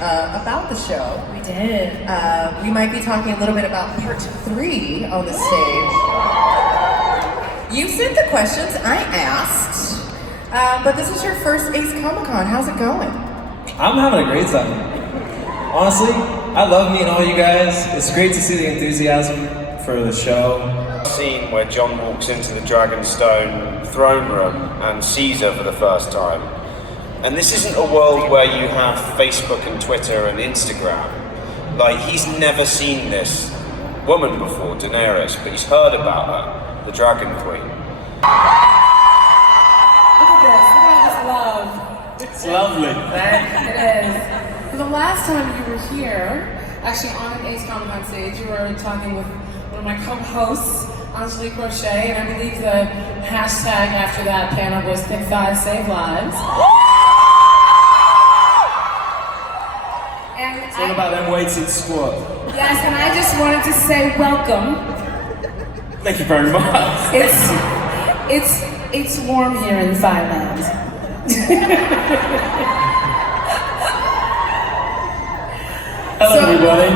about the show. We did. We might be talking a little bit about part 3 on the stage. You sent the questions I asked, but this is your first Ace Comic-Con. How's it going? I'm having a great time. Honestly, I love meeting all you guys. It's great to see the enthusiasm for the show. Scene where John walks into the Dragonstone throne room and sees her for the first time. And this isn't a world where you have Facebook and Twitter and Instagram. Like, he's never seen this woman before, Daenerys, but he's heard about her, the Dragon Queen. Look at this love. It's lovely. It is. The last time you were here, actually on an Ace Comic-Con stage, you were talking with one of my co-hosts, Angelique Crochet, and I believe the hashtag after that panel was Thick Thighs Save Lives. And It's all about them weights and squat. Yes, and I just wanted to say welcome. Thank you very much. It's warm here in Thailand. Hello, everybody.